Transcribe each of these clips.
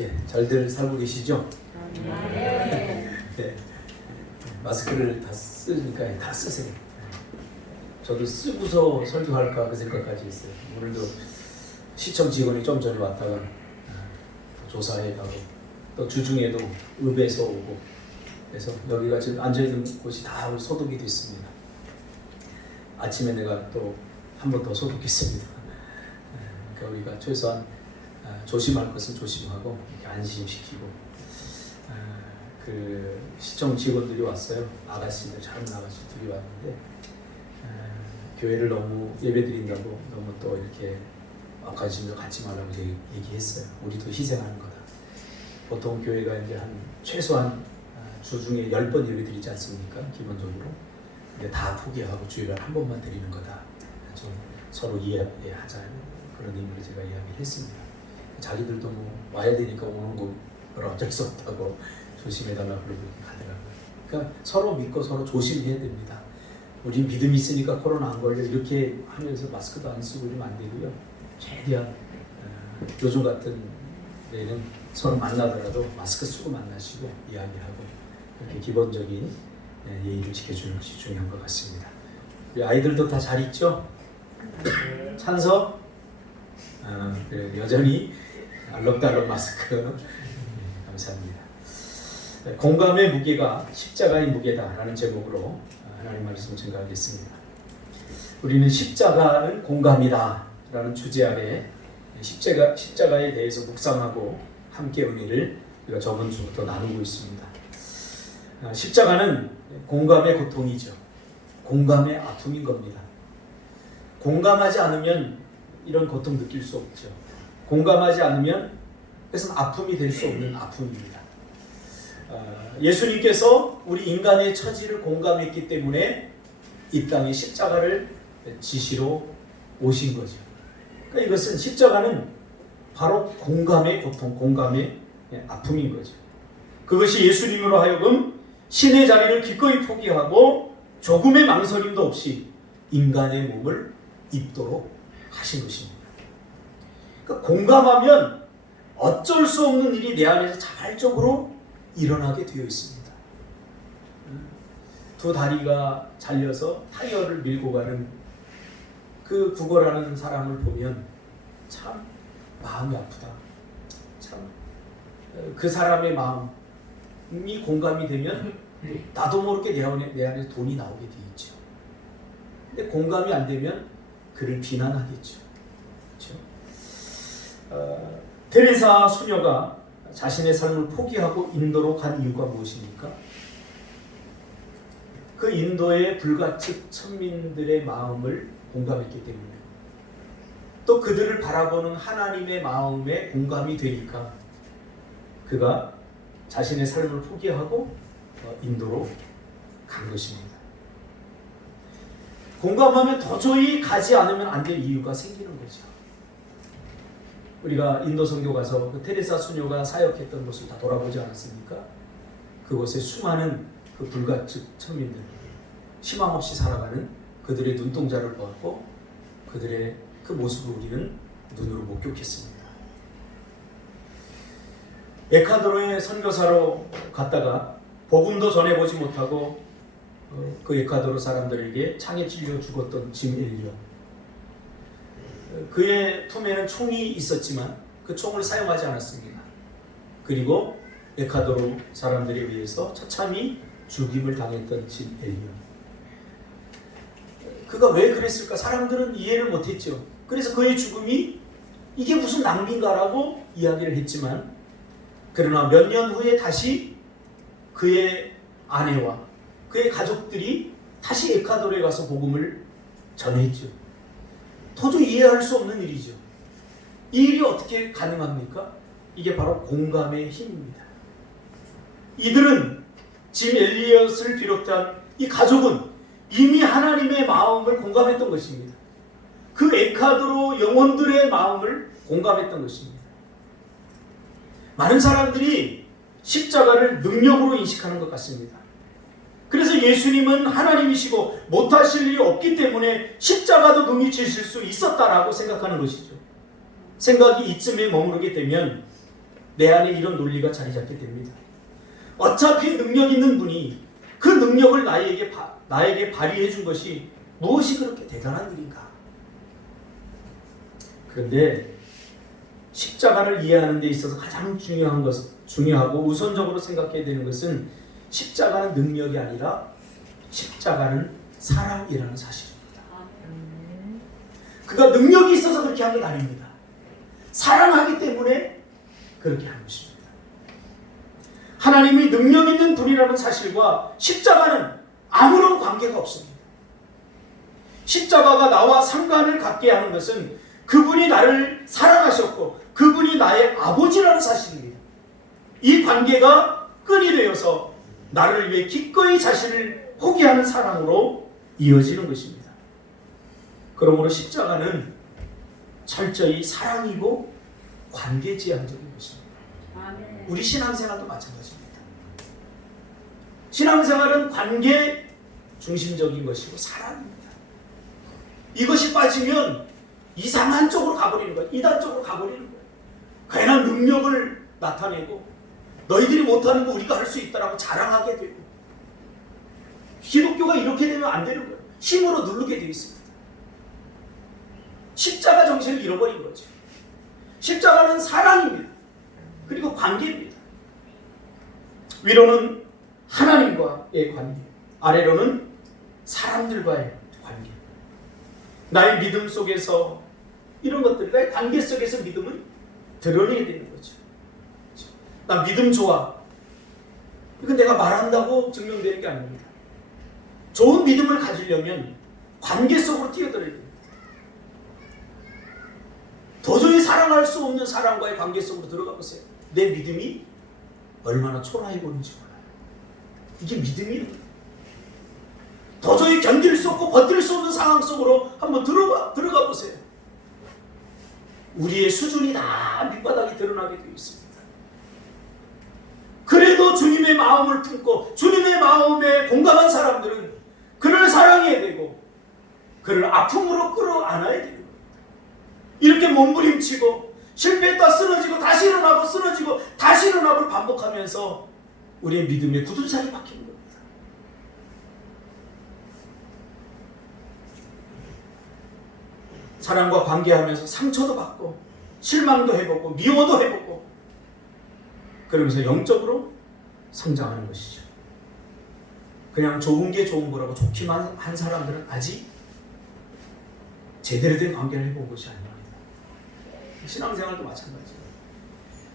예, 잘들 살고 계시죠? 네. 네. 마스크를 다 쓰니까 다 쓰세요. 저도 쓰고서 설교할까 그 생각까지 있어요. 오늘도 시청 직원이 좀 전에 왔다가 조사해 가고 또 주중에도 읍에서 오고 그래서 여기가 지금 앉아있는 곳이 다 소독이 됐습니다. 아침에 내가 또 한 번 더 소독했습니다. 그러니까 우리가 최소한 조심할 것은 조심하고 이렇게 안심시키고 그 시청 직원들이 왔어요. 아가씨들, 젊은 아가씨들이 왔는데 교회를 너무 예배드린다고 너무 또 이렇게 관심을 갖지 말라고 얘기했어요. 우리도 희생하는 거다. 보통 교회가 이제 한 최소한 주중에 10번 예배드리지 않습니까? 기본적으로. 근데 다 포기하고 주일날 한 번만 드리는 거다. 좀 서로 이해하자 그런 의미로 제가 이야기를 했습니다. 자기들도 뭐 와야 되니까 오는 걸 어쩔 수 없다고 조심해달라고 그러고 가더라고요. 그러니까 서로 믿고 서로 조심해야 됩니다. 우린 믿음이 있으니까 코로나 안 걸려 이렇게 하면서 마스크도 안 쓰고 이러면 안 되고요. 최대한 요즘 같은 데는 서로 만나더라도 마스크 쓰고 만나시고 이야기하고 이렇게 기본적인 예의를 지켜주는 것이 중요한 것 같습니다. 우리 아이들도 다 잘 있죠? 찬석? 그래, 여전히 알록달록 마스크 감사합니다. 공감의 무게가 십자가의 무게다라는 제목으로 하나님 말씀 증거하겠습니다. 우리는 십자가는 공감이다라는 주제 아래 십자가에 대해서 묵상하고 함께 은혜를 우리가 저번 주부터 나누고 있습니다. 십자가는 공감의 고통이죠. 공감의 아픔인 겁니다. 공감하지 않으면 이런 고통 느낄 수 없죠. 공감하지 않으면 그것은 아픔이 될 수 없는 아픔입니다. 예수님께서 우리 인간의 처지를 공감했기 때문에 이 땅에 십자가를 지시러 오신 거죠. 그러니까 이것은 십자가는 바로 공감의 고통, 공감의 아픔인 거죠. 그것이 예수님으로 하여금 신의 자리를 기꺼이 포기하고 조금의 망설임도 없이 인간의 몸을 입도록 하신 것입니다. 그러니까 공감하면 어쩔 수 없는 일이 내 안에서 자발적으로 일어나게 되어 있습니다. 두 다리가 잘려서 타이어를 밀고 가는 그 구걸하는 사람을 보면 참 마음이 아프다. 참 그 사람의 마음이 공감이 되면 나도 모르게 내 안에 돈이 나오게 되어 있죠. 근데 공감이 안 되면 그를 비난하겠죠. 그렇죠? 테레사 수녀가 자신의 삶을 포기하고 인도로 간 이유가 무엇입니까? 그 인도의 불가측 천민들의 마음을 공감했기 때문에 또 그들을 바라보는 하나님의 마음에 공감이 되니까 그가 자신의 삶을 포기하고 인도로 간 것입니다. 공감하면 도저히 가지 않으면 안 될 이유가 생기는 거죠. 우리가 인도 선교 가서 그 테레사 수녀가 사역했던 곳을 다 돌아보지 않았습니까? 그곳에 수많은 그 불가측 천민들, 희망 없이 살아가는 그들의 눈동자를 보았고 그들의 그 모습을 우리는 눈으로 목격했습니다. 에콰도르에 선교사로 갔다가 복음도 전해보지 못하고 그 에콰도르 사람들에게 창에 찔려 죽었던 짐 엘리엇. 그의 품에는 총이 있었지만 그 총을 사용하지 않았습니다. 그리고 에콰도르 사람들에 의해서 처참히 죽임을 당했던 짐 엘리엇. 그가 왜 그랬을까? 사람들은 이해를 못했죠. 그래서 그의 죽음이 이게 무슨 낭비인가라고 이야기를 했지만 그러나 몇 년 후에 다시 그의 아내와 그의 가족들이 다시 에콰도르에 가서 복음을 전했죠. 도저히 이해할 수 없는 일이죠. 이 일이 어떻게 가능합니까? 이게 바로 공감의 힘입니다. 이들은 짐 엘리엇을 비롯한 이 가족은 이미 하나님의 마음을 공감했던 것입니다. 그 에콰도르 영혼들의 마음을 공감했던 것입니다. 많은 사람들이 십자가를 능력으로 인식하는 것 같습니다. 그래서 예수님은 하나님이시고 못하실 일이 없기 때문에 십자가도 능히 지실 수 있었다라고 생각하는 것이죠. 생각이 이쯤에 머무르게 되면 내 안에 이런 논리가 자리 잡게 됩니다. 어차피 능력 있는 분이 그 능력을 나에게 발휘해 준 것이 무엇이 그렇게 대단한 일인가? 그런데 십자가를 이해하는 데 있어서 가장 중요하고 우선적으로 생각해야 되는 것은 십자가는 능력이 아니라 십자가는 사랑이라는 사실입니다. 그가 능력이 있어서 그렇게 한 건 아닙니다. 사랑하기 때문에 그렇게 한 것입니다. 하나님이 능력 있는 분이라는 사실과 십자가는 아무런 관계가 없습니다. 십자가가 나와 상관을 갖게 하는 것은 그분이 나를 사랑하셨고 그분이 나의 아버지라는 사실입니다. 이 관계가 끈이 되어서 나를 위해 기꺼이 자신을 포기하는 사랑으로 이어지는 것입니다. 그러므로 십자가는 철저히 사랑이고 관계지향적인 것입니다. 우리 신앙생활도 마찬가지입니다. 신앙생활은 관계 중심적인 것이고 사랑입니다. 이것이 빠지면 이상한 쪽으로 가버리는 거예요. 이단 쪽으로 가버리는 거예요. 괜한 능력을 나타내고 너희들이 못하는 거 우리가 할 수 있다라고 자랑하게 되고 기독교가 이렇게 되면 안 되는 거예요. 힘으로 누르게 되어 있습니다. 십자가 정신을 잃어버린 거죠. 십자가는 사랑입니다. 그리고 관계입니다. 위로는 하나님과의 관계, 아래로는 사람들과의 관계. 나의 믿음 속에서 이런 것들, 나의 관계 속에서 믿음을 드러내야 되는 거죠. 나 믿음 좋아. 이건 내가 말한다고 증명되는 게 아닙니다. 좋은 믿음을 가지려면 관계 속으로 뛰어들어야 됩니다. 도저히 사랑할 수 없는 사람과의 관계 속으로 들어가 보세요. 내 믿음이 얼마나 초라해 보이는지 몰라요. 이게 믿음이에요. 도저히 견딜 수 없고 버틸 수 없는 상황 속으로 한번 들어가 보세요. 우리의 수준이 다 밑바닥이 드러나게 되어 있습니다. 그래도 주님의 마음을 품고 주님의 마음에 공감한 사람들은 그를 사랑해야 되고 그를 아픔으로 끌어안아야 되는 겁니다. 이렇게 몸부림치고 실패했다 쓰러지고 다시 일어나고 쓰러지고 다시 일어나고 반복하면서 우리의 믿음의 굳은살이 박히는 겁니다. 사람과 관계하면서 상처도 받고 실망도 해보고 미워도 해보고 그러면서 영적으로 성장하는 것이죠. 그냥 좋은 게 좋은 거라고 좋기만 한 사람들은 아직 제대로 된 관계를 해본 것이 아닙니다. 신앙생활도 마찬가지예요.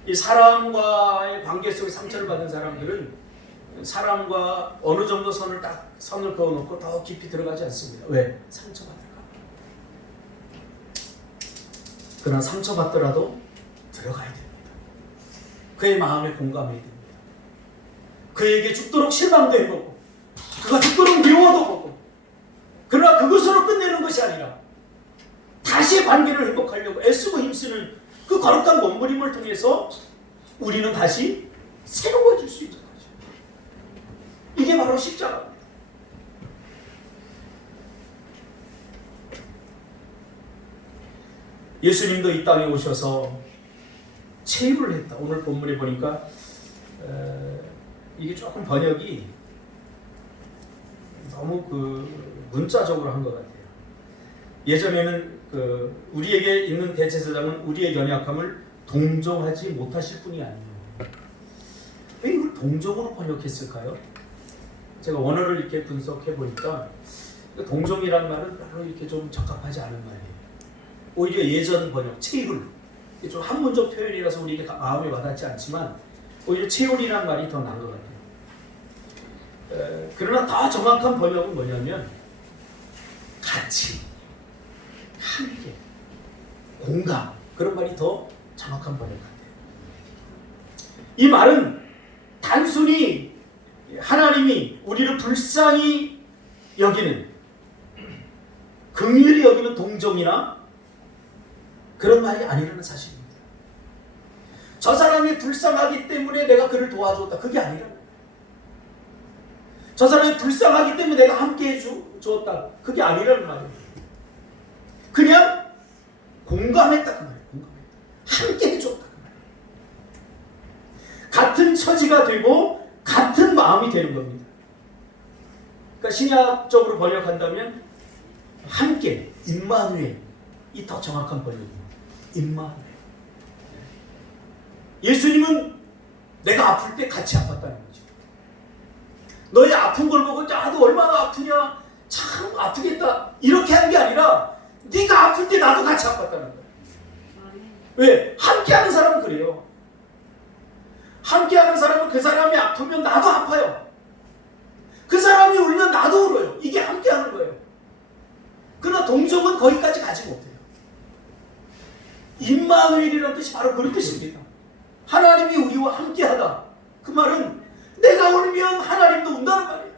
이 사람과의 관계 속에 상처를 받은 사람들은 사람과 어느 정도 선을 그어놓고 더 깊이 들어가지 않습니다. 왜? 상처받을까? 그러나 상처받더라도 들어가야 됩니다. 그의 마음에 공감해야 됩니다. 그에게 죽도록 실망도 해보고 그가 죽도록 미워도 보고 그러나 그것으로 끝내는 것이 아니라 다시 관계를 회복하려고 애쓰고 힘쓰는 그 거룩한 몸부림을 통해서 우리는 다시 새로워질 수 있는 거죠. 이게 바로 십자가입니다. 예수님도 이 땅에 오셔서 체유를 했다. 오늘 본문에 보니까 이게 조금 번역이 너무 문자적으로 한 것 같아요. 예전에는 우리에게 있는 대제사장은 우리의 연약함을 동정하지 못하실 분이 아니에요. 왜 이걸 동정으로 번역했을까요? 제가 원어를 이렇게 분석해 보니까 동정이라는 말은 별로 이렇게 좀 적합하지 않은 말이에요. 오히려 예전 번역 체율, 좀 한문적 표현이라서 우리에게 마음에 와닿지 않지만 오히려 체율이라는 말이 더 나은 것 같아요. 그러나 더 정확한 번역은 뭐냐면 같이, 함께, 공감, 그런 말이 더 정확한 번역 같아요. 이 말은 단순히 하나님이 우리를 불쌍히 여기는, 긍휼히 여기는 동정이나 그런 말이 아니라는 사실입니다. 저 사람이 불쌍하기 때문에 내가 그를 도와줬다. 그게 아니라 저 사람이 불쌍하기 때문에 내가 함께 해주었다. 그게 아니라는 말이에요. 그냥 공감했다 그 말이에요. 공감했다. 함께 해줬다 그 말이에요. 처지가 되고 같은 마음이 되는 겁니다. 그러니까 신약적으로 번역한다면 함께, 임마누엘, 이 더 정확한 번역입니다. 임마누엘. 예수님은 내가 아플 때 같이 아팠다는 거죠. 너의 아픈 걸 보고 나도 얼마나 아프냐, 참 아프겠다, 이렇게 한 게 아니라 네가 아플 때 나도 같이 아팠다는 거예요. 왜? 함께하는 사람은 그래요. 함께하는 사람은 그 사람이 아프면 나도 아파요. 그 사람이 울면 나도 울어요. 이게 함께하는 거예요. 그러나 동정은 거기까지 가지 못해요. 임마누엘이라는 뜻이 바로 그런 뜻입니다. 하나님이 우리와 함께하다. 그 말은 내가 울면 하나님도 운다는 말이에요.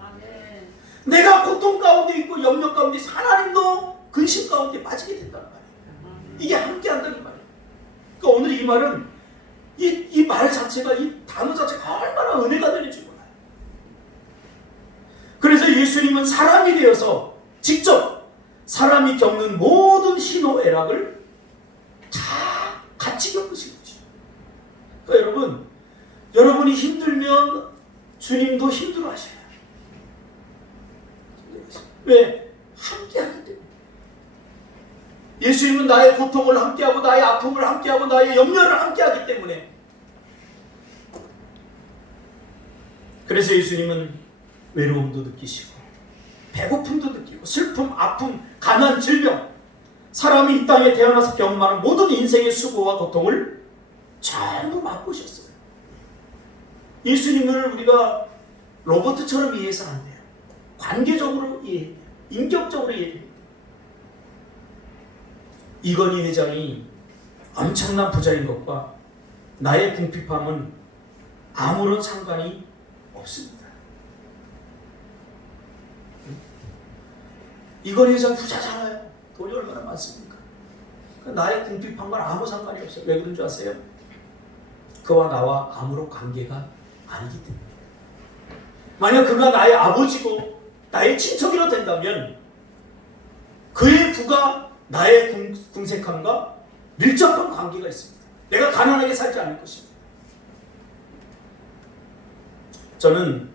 아멘. 내가 고통 가운데 있고 염려 가운데 있어 하나님도 근심 가운데 빠지게 된다는 말이에요. 이게 함께한다는 말이에요. 그러니까 오늘 이 말은 이 말 자체가, 이 단어 자체가 얼마나 은혜가 되는지 몰라요. 그래서 예수님은 사람이 되어서 직접 사람이 겪는 모든 희노애락을 다 같이 겪으신 거죠. 그러니까 여러분, 여러분이 힘들면 주님도 힘들어하셔요. 왜? 함께하기 때문에. 예수님은 나의 고통을 함께하고 나의 아픔을 함께하고 나의 염려를 함께하기 때문에. 그래서 예수님은 외로움도 느끼시고 배고픔도 느끼고 슬픔, 아픔, 가난, 질병, 사람이 이 땅에 태어나서 경험하는 모든 인생의 수고와 고통을 전부 맛보셨어요. 예수님을 우리가 로봇처럼 이해해서는 안 돼요. 관계적으로 이해해야 돼요. 인격적으로 이해해야 돼요. 이건희 회장이 엄청난 부자인 것과 나의 궁핍함은 아무런 상관이 없습니다. 이건희 회장 부자잖아요. 돈이 얼마나 많습니까? 나의 궁핍함과 아무 상관이 없어요. 왜 그런 줄 아세요? 그와 나와 아무런 관계가 아니기 때문에. 만약 그가 나의 아버지고 나의 친척이라 된다면 그의 부가 나의 궁색함과 밀접한 관계가 있습니다. 내가 가난하게 살지 않을 것입니다. 저는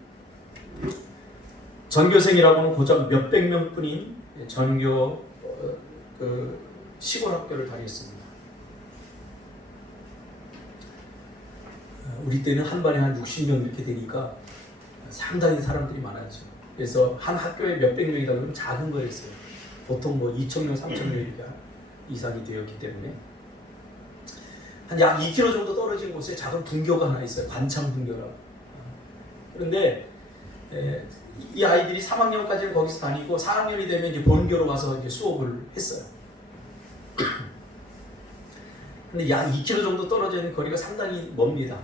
전교생이라고는 고작 몇백 명뿐인 전교 시골 학교를 다녔습니다. 우리 때는 한 반에 한 60명 이렇게 되니까 상당히 사람들이 많았죠. 그래서 한 학교에 몇백 명이다 그러면 작은 거였어요. 보통 뭐 2,000명, 3,000명 이상이 되었기 때문에 한 약 2km 정도 떨어진 곳에 작은 분교가 하나 있어요. 관창 분교라고. 그런데 이 아이들이 3학년까지는 거기서 다니고 4학년이 되면 이제 본교로 와서 이제 수업을 했어요. 근데 약 2km 정도 떨어져 있는 거리가 상당히 멉니다.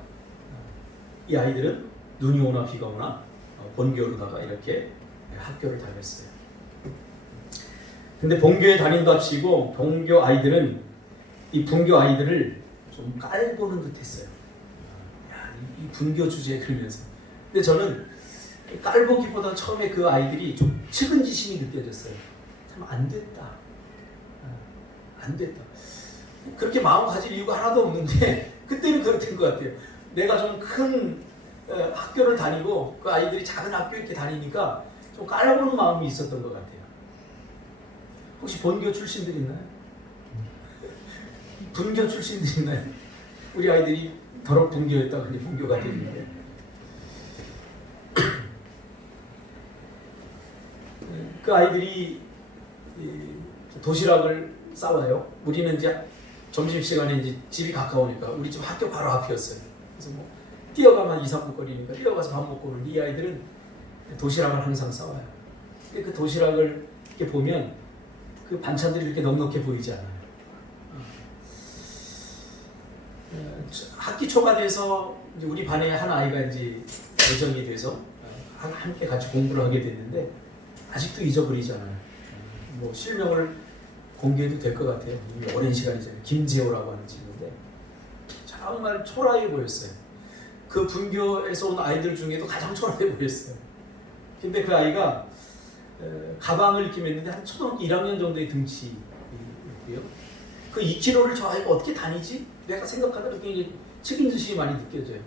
이 아이들은 눈이 오나 비가 오나 본교로다가 이렇게 학교를 다녔어요. 근데 본교에 다닌답시고 본교 아이들은 이 분교 아이들을 좀 깔보는 듯 했어요. 야, 이 분교 주제에 그러면서. 근데 저는 깔보기보다 처음에 그 아이들이 좀 측은지심이 느껴졌어요. 참 안 됐다. 안 됐다. 그렇게 마음 가질 이유가 하나도 없는데 그때는 그랬던 것 같아요. 내가 좀 큰 학교를 다니고 그 아이들이 작은 학교 이렇게 다니니까 좀 깔아보는 마음이 있었던 것 같아요. 혹시 본교 출신들 있나요? 분교 출신들 있나요? 우리 아이들이 더럽 분교였다 그러니 본교가 됐는데 그 아이들이 도시락을 싸와요. 우리는 이제 점심시간에 이제 집이 가까우니까 우리 집 학교 바로 앞이었어요. 그래서 뭐 뛰어가면 2, 3분 거리니까 뛰어가서 밥 먹고 오는데 이 아이들은 도시락을 항상 싸와요. 근데 그 도시락을 이렇게 보면 그 반찬들이 이렇게 넉넉해 보이지 않아요. 학기 초가 돼서 이제 우리 반에 한 아이가 이제 예정이 돼서 함께 같이 공부를 하게 됐는데 아직도 잊어버리지 않아요. 뭐 실명을 공개해도 될 것 같아요. 이미 오랜 시간이잖아요. 김재호라고 하는 친구인데 정말 초라해 보였어요. 그 분교에서 온 아이들 중에도 가장 초라해 보였어요. 근데 그 아이가 가방을 이렇게 맸는데 한 초등학교 1학년 정도의 등치였고요. 그 2km를 저 아이가 어떻게 다니지? 내가 생각하다 보니 책임지심이 많이 느껴져요.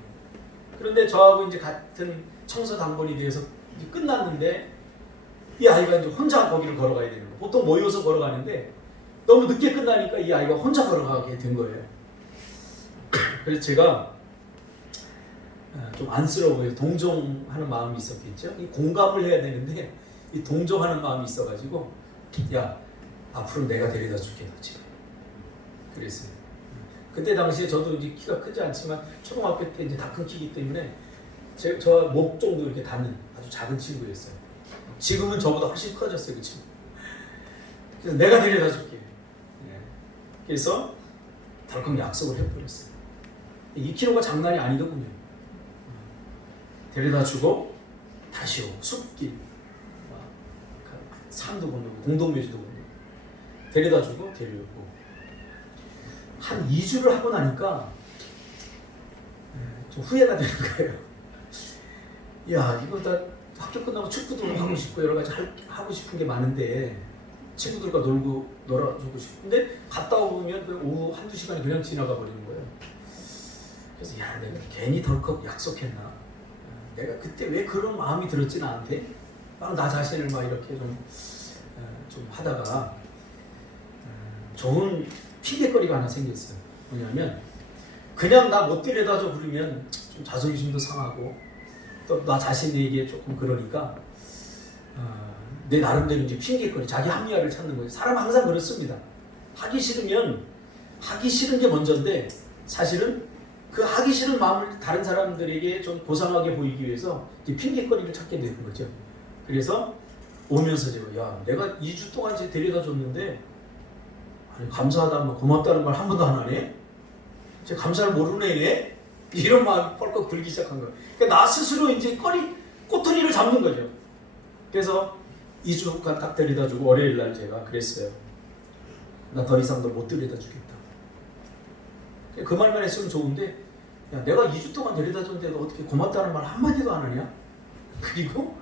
그런데 저하고 이제 같은 청소 당번이 돼서 이제 끝났는데 이 아이가 이제 혼자 거기를 걸어가야 되는 거예요. 보통 모여서 걸어가는데 너무 늦게 끝나니까 이 아이가 혼자 걸어가게 된 거예요. 그래서 제가 좀 안쓰러워요. 동정하는 마음이 있었겠죠. 이 공감을 해야 되는데 이 동정하는 마음이 있어가지고 야 앞으로 내가 데려다 줄게 너 집에. 그랬어요. 그때 당시에 저도 이제 키가 크지 않지만 초등학교 때 이제 다 큰 키기 때문에 저 목 정도 이렇게 닿는 아주 작은 친구였어요. 지금은 저보다 훨씬 커졌어요, 그 친구. 그래서 내가 데려다 줄게. 그래서 덜컥 약속을 해버렸어요. 2kg가 장난이 아니더군요. 데려다 주고 다시 오고 숲길, 산도 건너고 공동묘지도 건너고 데려다 주고 데려오고 한 2주를 하고 나니까 좀 후회가 되는 거예요. 야 이거 다 학교 끝나고 축구도 하고 싶고 여러 가지 하고 싶은 게 많은데 친구들과 놀아주고 싶은데 갔다 오면 그 오후 한두 시간이 그냥 지나가 버리는 거예요. 그래서 야 내가 괜히 덜컥 약속했나, 내가 그때 왜 그런 마음이 들었지 나한테, 막 나 자신을 막 이렇게 좀 하다가 좋은 핑계거리가 하나 생겼어요. 뭐냐면 그냥 나 못 데려다줘 부르면 좀 자존심도 상하고 또 나 자신에게 조금 그러니까 내 나름대로 이제 핑계거리, 자기 합리화를 찾는 거예요. 사람 항상 그렇습니다. 하기 싫으면 하기 싫은 게 먼저인데 사실은 그 하기 싫은 마음을 다른 사람들에게 좀 고상하게 보이기 위해서 이제 핑계거리를 찾게 되는 거죠. 그래서 오면서 제가 야 내가 2주 동안 쟤 데려다 줬는데 아니 감사하다 뭐 고맙다는 말 한 번도 안 하네. 쟤 감사를 모르는 애네. 이런 마음이 뻘컥 들기 시작한 거예요. 그러니까 나 스스로 이제 꼬투리를 잡는 거죠. 그래서 2주간 딱 데려다 주고 월요일 날 제가 그랬어요. 나 더 이상 너 못 데려다 주겠다. 그 말만 했으면 좋은데 야 내가 2주 동안 데려다 줬는데 너 어떻게 고맙다는 말 한마디도 안 하냐? 그리고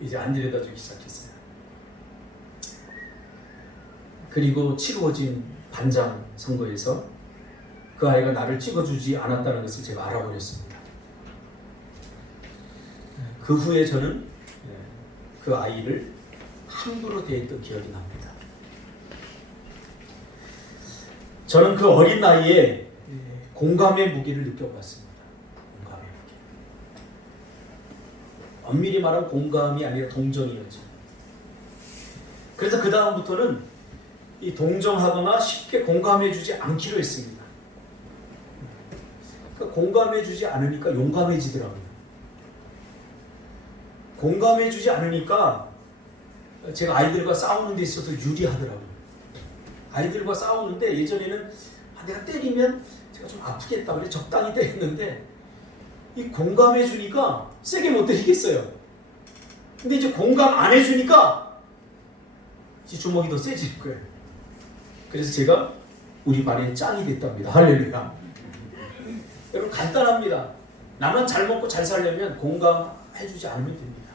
이제 안 데려다 주기 시작했어요. 그리고 치루어진 반장 선거에서 그 아이가 나를 찍어주지 않았다는 것을 제가 알아버렸습니다. 그 후에 저는 그 아이를 함부로 대했던 기억이 납니다. 저는 그 어린 나이에 공감의 무게를 느껴봤습니다. 공감의 무게. 엄밀히 말하면 공감이 아니라 동정이었죠. 그래서 그 다음부터는 이 동정하거나 쉽게 공감해주지 않기로 했습니다. 그러니까 공감해주지 않으니까 용감해지더라고요. 공감해주지 않으니까 제가 아이들과 싸우는 데 있어서 유리하더라고요. 아이들과 싸우는데 예전에는 내가 때리면 제가 좀 아프겠다 그래 적당히 때렸는데 이 공감해주니까 세게 못 때리겠어요. 근데 이제 공감 안 해주니까 이 주먹이 더 세지는 거예요. 그래서 제가 우리 반의 짱이 됐답니다. 할렐루야. 여러분 간단합니다. 나만 잘 먹고 잘 살려면 공감해주지 않으면 됩니다.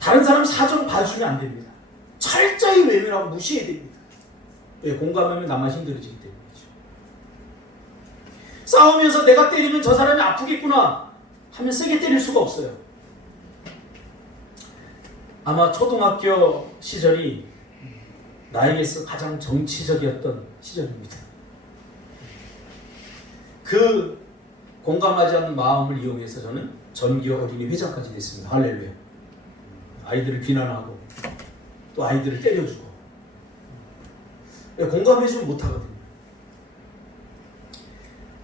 다른 사람 사정 봐주면 안 됩니다. 철저히 외면하고 무시해야 됩니다. 왜? 공감하면 나만 힘들어지기 때문이죠. 싸우면서 내가 때리면 저 사람이 아프겠구나 하면 세게 때릴 수가 없어요. 아마 초등학교 시절이 나에게서 가장 정치적이었던 시절입니다. 그 공감하지 않는 마음을 이용해서 저는 전교 어린이 회장까지 됐습니다. 할렐루야. 아이들을 비난하고 또 아이들을 때려주고 공감해주면 못하거든요.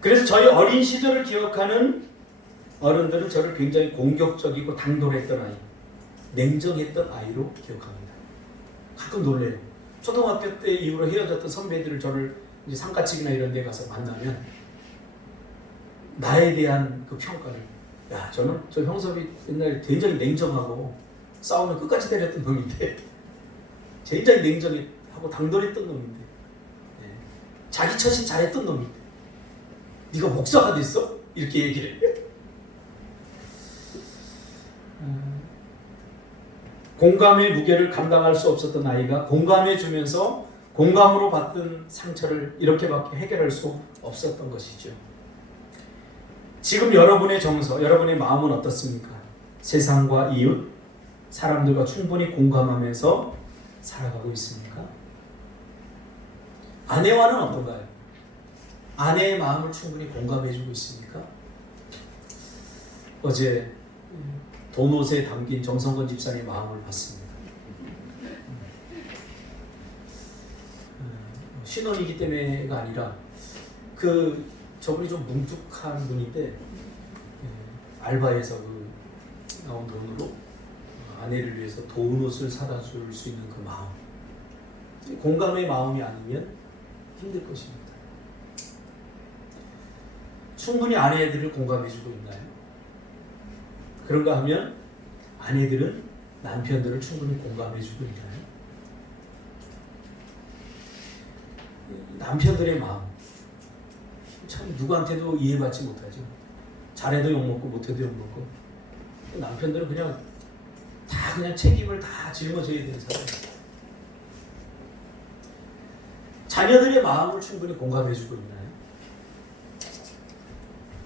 그래서 저희 어린 시절을 기억하는 어른들은 저를 굉장히 공격적이고 당돌했던 아이, 냉정했던 아이로 기억합니다. 가끔 놀래요. 초등학교 때 이후로 헤어졌던 선배들을 저를 이제 상가집이나 이런 데 가서 만나면 나에 대한 그 평가를, 야 저는 저 형섭이 옛날에 굉장히 냉정하고 싸우면 끝까지 때렸던 놈인데 굉장히 냉정하고 당돌했던 놈인데 자기 처신 잘했던 놈인데 네가 목사가 됐어? 이렇게 얘기를 해요. 공감의 무게를 감당할 수 없었던 아이가 공감해 주면서 공감으로 받던 상처를 이렇게밖에 해결할 수 없었던 것이죠. 지금 여러분의 정서, 여러분의 마음은 어떻습니까? 세상과 이웃, 사람들과 충분히 공감하면서 살아가고 있습니까? 아내와는 어떤가요? 아내의 마음을 충분히 공감해주고 있습니까? 어제 도넛에 담긴 정성건 집사님의 마음을 봤습니다. 신혼이기 때문에가 아니라 저분이 좀 뭉툭한 분인데 알바에서 나온 돈으로 아내를 위해서 도넛을 사다 줄 수 있는 그 마음, 공감의 마음이 아니면 힘들 것입니다. 충분히 아내들을 공감해주고 있나요? 그런가 하면 아내들은 남편들을 충분히 공감해주고 있나요? 남편들의 마음 참 누구한테도 이해받지 못하죠. 잘해도 욕먹고 못해도 욕먹고, 남편들은 그냥 책임을 다 짊어져야 되는 사람. 자녀들의 마음을 충분히 공감해주고 있나요?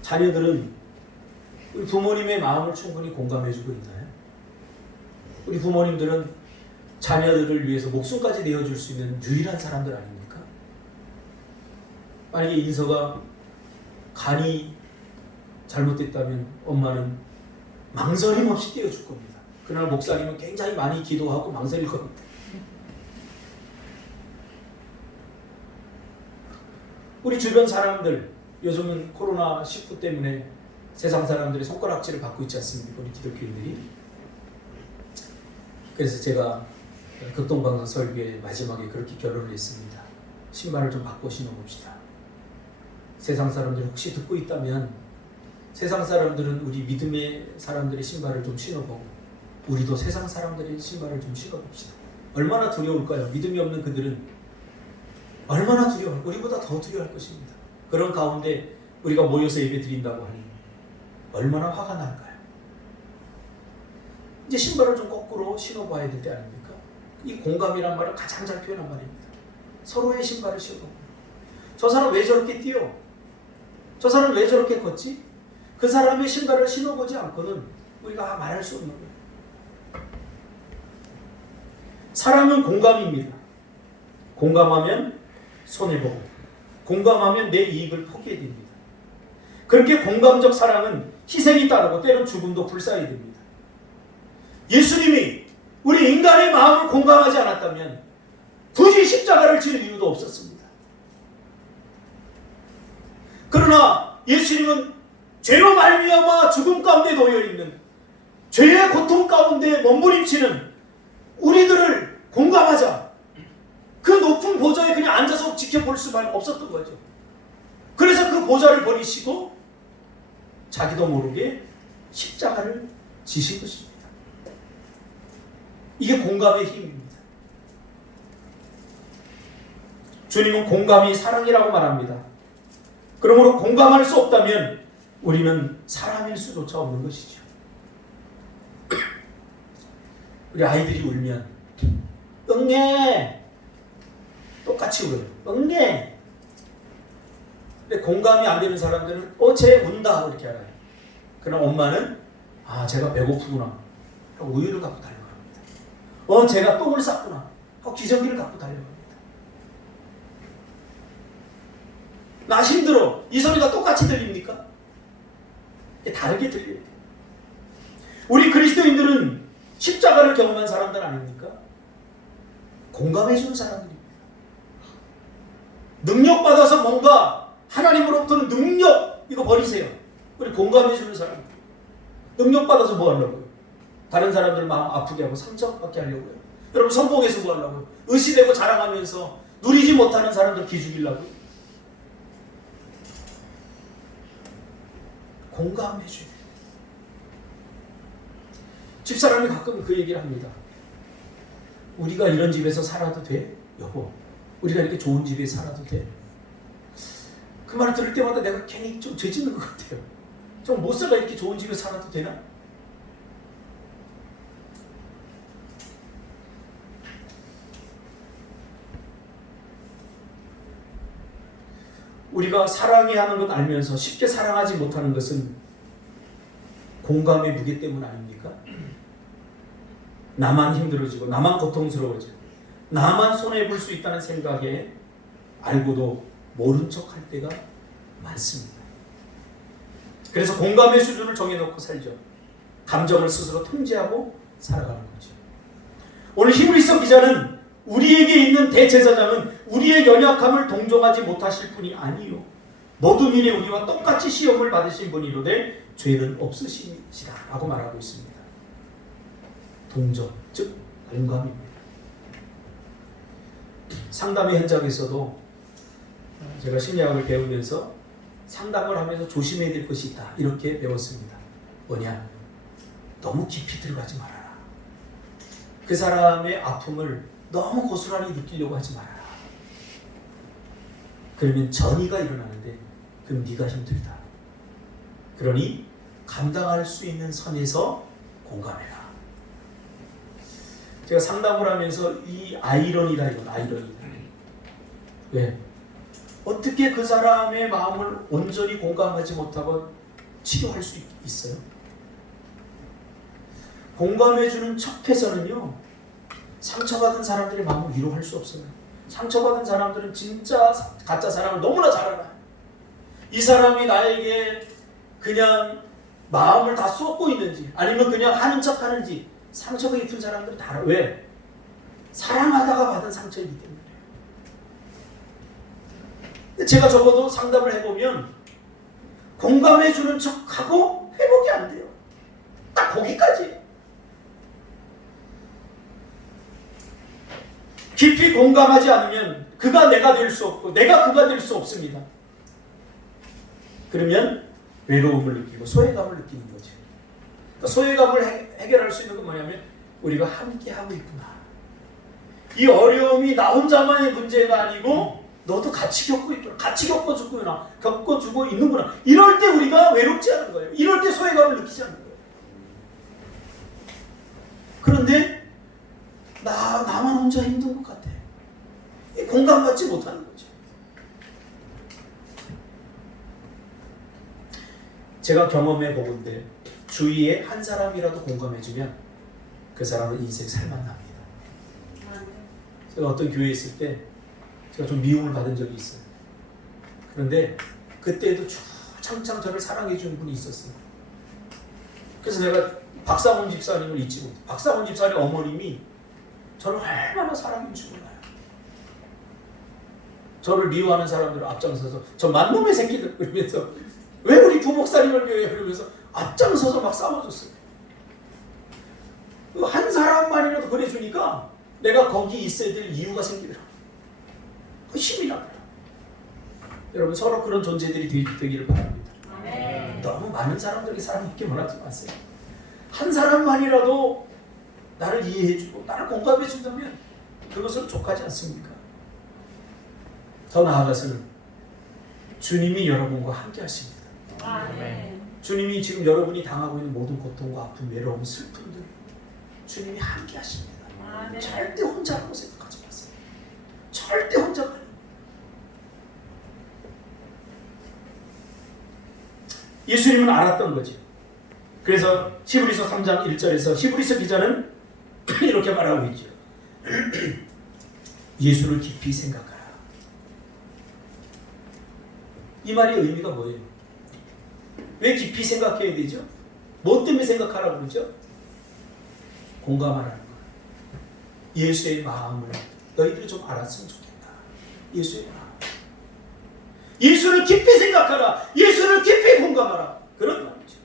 자녀들은 우리 부모님의 마음을 충분히 공감해주고 있나요? 우리 부모님들은 자녀들을 위해서 목숨까지 내어줄 수 있는 유일한 사람들 아닙니까? 만약에 인서가 간이 잘못됐다면 엄마는 망설임 없이 떼어줄 겁니다. 그날 목사님은 굉장히 많이 기도하고 망설일 겁니다. 우리 주변 사람들, 요즘은 코로나19 때문에 세상 사람들이 손가락질을 받고 있지 않습니까? 우리 기독교인들이. 그래서 제가 극동방송 설교의 마지막에 그렇게 결론을 냈습니다. 신발을 좀 바꿔 신어봅시다. 세상 사람들이 혹시 듣고 있다면, 세상 사람들은 우리 믿음의 사람들의 신발을 좀 신어보고 우리도 세상 사람들의 신발을 좀 신어봅시다. 얼마나 두려울까요? 믿음이 없는 그들은 얼마나 두려워할까? 우리보다 더 두려워할 것입니다. 그런 가운데 우리가 모여서 예배 드린다고 하니 얼마나 화가 날까요? 이제 신발을 좀 거꾸로 신어봐야 될 때 아닙니까? 이 공감이란 말을 가장 잘 표현한 말입니다. 서로의 신발을 신어보고, 저 사람 왜 저렇게 뛰어? 저 사람 왜 저렇게 걷지? 그 사람의 신발을 신어보지 않고는 우리가 말할 수 없는 거예요. 사랑은 공감입니다. 공감하면 손해보고, 공감하면 내 이익을 포기해야 됩니다. 그렇게 공감적 사랑은 희생이 따르고 때론 죽음도 불사해야 됩니다. 예수님이 우리 인간의 마음을 공감하지 않았다면 굳이 십자가를 질 이유도 없었습니다. 그러나 예수님은 죄로 말미암아 죽음 가운데 놓여 있는, 죄의 고통 가운데 몸부림치는 우리들을 공감하자, 그 높은 보좌에 그냥 앉아서 지켜볼 수만 없었던 거죠. 그래서 그 보좌를 버리시고 자기도 모르게 십자가를 지신 것입니다. 이게 공감의 힘입니다. 주님은 공감이 사랑이라고 말합니다. 그러므로 공감할 수 없다면 우리는 사람일 수조차 없는 것이죠. 우리 아이들이 울면 응애 똑같이 울어요. 응애. 근데 공감이 안 되는 사람들은 쟤 운다 이렇게 알아요. 그러나 엄마는 제가 배고프구나 하고 우유를 갖고 달려갑니다. 제가 똥을 쌌구나 하고 기저귀를 갖고 달려갑니다. 나 힘들어. 이 소리가 똑같이 들립니까? 다르게 들려야 돼요. 우리 그리스도인들은 십자가를 경험한 사람들 아닙니까? 공감해주는 사람들입니다. 능력받아서 뭔가 하나님으로부터는 능력, 이거 버리세요. 우리 공감해주는 사람들. 능력받아서 뭐 하려고요? 다른 사람들 마음 아프게 하고 상처받게 하려고요? 여러분 성공해서 뭐 하려고요? 의시되고 자랑하면서 누리지 못하는 사람들 기죽이려고요? 공감해줘야 돼요. 집사람이 가끔 그 얘기를 합니다. 우리가 이런 집에서 살아도 돼? 여보, 우리가 이렇게 좋은 집에 살아도 돼? 그 말을 들을 때마다 내가 괜히 좀 죄짓는 것 같아요. 좀 못살아 이렇게 좋은 집에 살아도 되나? 우리가 사랑해야 하는 것 알면서 쉽게 사랑하지 못하는 것은 공감의 무게 때문 아닙니까? 나만 힘들어지고 나만 고통스러워지고 나만 손해볼 수 있다는 생각에 알고도 모른 척할 때가 많습니다. 그래서 공감의 수준을 정해놓고 살죠. 감정을 스스로 통제하고 살아가는 거죠. 오늘 히브리서 기자는 우리에게 있는 대제사장은 우리의 연약함을 동정하지 못하실 분이 아니요 모든 일에 우리와 똑같이 시험을 받으신 분이로되 죄는 없으시니라 라고 말하고 있습니다. 동정, 즉 공감입니다. 상담의 현장에서도 제가 심리학을 배우면서 상담을 하면서 조심해야 될 것이 있다 이렇게 배웠습니다. 뭐냐? 너무 깊이 들어가지 말아라. 그 사람의 아픔을 너무 고스란히 느끼려고 하지 말아라. 그러면 전이가 일어나는데 그럼 네가 힘들다. 그러니 감당할 수 있는 선에서 공감해라. 제가 상담을 하면서 이 아이러니다 이건 아이러니다. 왜? 어떻게 그 사람의 마음을 온전히 공감하지 못하고 치료할 수 있어요? 공감해주는 척해서는요 상처받은 사람들의 마음을 위로할 수 없어요. 상처받은 사람들은 진짜 가짜 사랑을 너무나 잘 알아요. 이 사람이 나에게 그냥 마음을 다 쏟고 있는지 아니면 그냥 하는 척 하는지 상처가 깊은 사람들은 다 알아요. 왜? 사랑하다가 받은 상처이기 때문에. 제가 적어도 상담을 해보면 공감해주는 척하고 회복이 안 돼요. 딱 거기까지. 깊이 공감하지 않으면 그가 내가 될 수 없고 내가 그가 될 수 없습니다. 그러면 외로움을 느끼고 소외감을 느끼는 거죠. 그러니까 소외감을 해결할 수 있는 건 뭐냐면 우리가 함께 하고 있구나. 이 어려움이 나 혼자만의 문제가 아니고 너도 같이 겪고 있구나. 같이 겪어주고 있는구나. 이럴 때 우리가 외롭지 않은 거예요. 이럴 때 소외감을 느끼지 않는 거예요. 그런데 나만 혼자 힘든 것 같아. 공감받지 못하는 거죠. 제가 경험해 보건데 주위에 한 사람이라도 공감해주면 그 사람은 인생 살만납니다. 제가 어떤 교회에 있을 때 제가 좀 미움을 받은 적이 있어요. 그런데 그때도 창창 저를 사랑해 주는 분이 있었어요. 그래서 내가 박상훈 집사님을 잊지 못해. 박상훈 집사님 어머님이 저를 얼마나 사랑해 주고 나요. 저를 미워하는 사람들을 앞장서서 저 만놈의 새끼들 그러면서 왜 우리 부목사님을 미워해 그러면서 앞장서서 막 싸워줬어요. 한 사람만이라도 그래주니까 내가 거기 있어야 될 이유가 생기더라. 힘이 나더라. 여러분 서로 그런 존재들이 되기를 바랍니다. 너무 많은 사람들에게 사랑 있게 원하지 마세요. 한 사람만이라도 나를 이해해주고 나를 공감해준다면 그것은 족하지 않습니까? 더 나아가서는 주님이 여러분과 함께 하십니다. 주님이 지금 여러분이 당하고 있는 모든 고통과 아픔, 외로움, 슬픔들 주님이 함께 하십니다. 절대 혼자라고 생각하지 마세요. 절대 혼자가 아닙니다. 예수님은 알았던 거죠. 그래서 히브리서 3장 1절에서 히브리서 기자는 이렇게 말하고 있죠. 예수를 깊이 생각하라. 이 말의 의미가 뭐예요? 왜 깊이 생각해야 되죠? 뭐 때문에 생각하라고 그러죠? 공감하라는 거예요. 예수의 마음을 너희들이 좀 알았으면 좋겠다. 예수의 마음. 예수를 깊이 생각하라. 예수를 깊이 공감하라. 그런 말이죠.